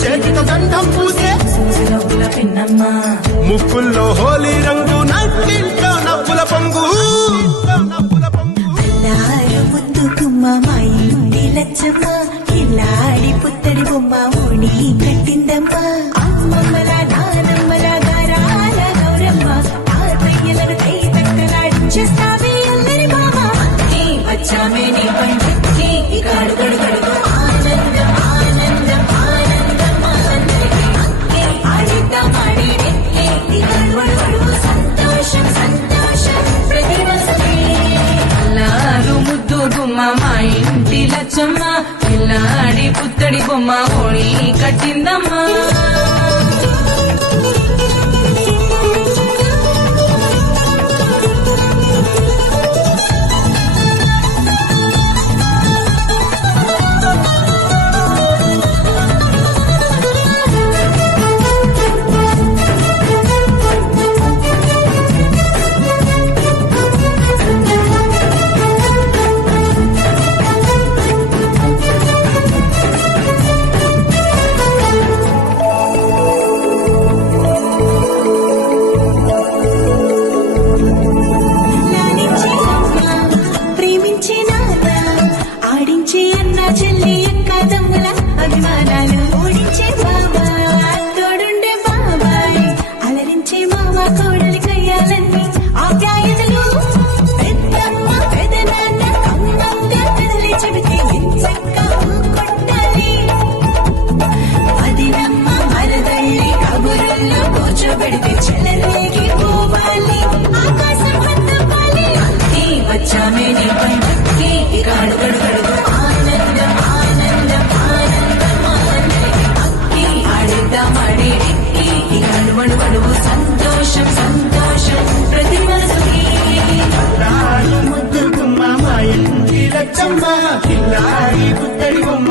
చేతితో గంధం పూసే పిన్నమ్మ ముక్కుల్లో హోలీ రంగు నట్టింట్లో నవ్వుల పొంగు ముద్దు గుమ్మ మా ఇంటి లచ్చమ్మ కిల్లాడి పుత్తడి బొమ్మ ఓడి కట్టిందమ్మ అమ్మమ్మల నానమ్మల గారాల గౌరమ్మ తాతయ్యలను తక్కలాడించేస్తావే అల్లరి మామ వచ్చామే నీ పండుగకి ఇకాడు గడు గడుగు ఆనందం ఆనందం ఆనందం అందరికీ ఆడిద్దాం ఆడిడే ఇకాడు గడు గడుగు సంతోషం సంతోషం ప్రతి వస్తే అల్లారు ముద్దు గుమ్మ మా ఇంటి లచ్చమ్మ పిల్లాడి పుత్తడి బొమ్మ ఓడి కట్టిందమ్మా చెల్లి అక్క తమ్ముల అభిమానాలు ఓడించే బాబా తోడుండే బాబాయ్ అలరించే మామ కోడలి కయ్యాలన్నీ ఆప్యాయతలు పెద్దమ్మ పెదనాన్న అమ్మంగా పెదలి చెబితే వించక్క కొట్టాలి అదినమ్మ మరదల్లి కబురుల్లో కూర్చోబెడితే చెలరేగి పోవాలి ఆకాశం పంతపాలి అన్నీ వచ్చామే నీ పండుగకి ఇకాడు గడు గడుగు సంతోషం సంతోషం ప్రతి మనసుకి ముద్దు గుమ్మ మా ఇంటి లచ్చమ్మ కిల్లాడి పుత్తడి బొమ్మ